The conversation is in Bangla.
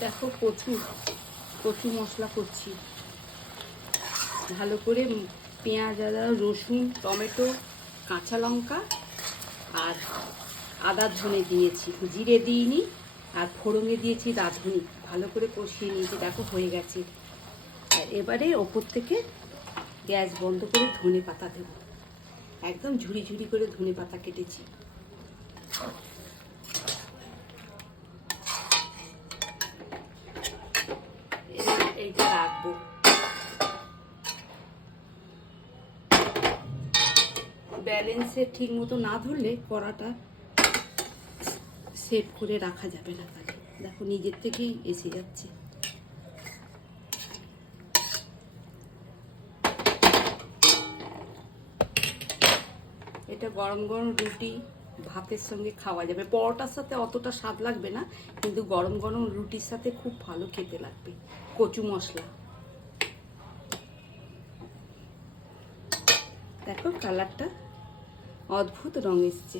দেখো কচু কচু মশলা করছি। ভালো করে পেঁয়াজ, আদা, রসুন, টমেটো, কাঁচা লঙ্কা আর আদা ধনে দিয়েছি, জিরে দিইনি, আর ফোড়নে দিয়েছি রাঁধুনি। ভালো করে কষিয়ে নিয়েছি, দেখো হয়ে গেছে। আর এবারে ওপর থেকে গ্যাস বন্ধ করে ধনে পাতা দেবো। একদম ঝুড়ি ঝুড়ি করে ধনে পাতা কেটেছি। এইটা রাখবো। ব্যালেন্সে ঠিক মতো না ধরলে কড়াটা সেট করে রাখা যাবে না। তাহলে দেখো নিজের থেকেই এসে যাচ্ছে। এটা গরম গরম রুটি ভাতের সঙ্গে খাওয়া যাবে। পরোটার সাথে অতটা স্বাদ লাগবে না, কিন্তু গরম গরম রুটির সাথে খুব ভালো খেতে লাগবে। কচু মশলা দেখো, কালারটা অদ্ভুত রং এসছে।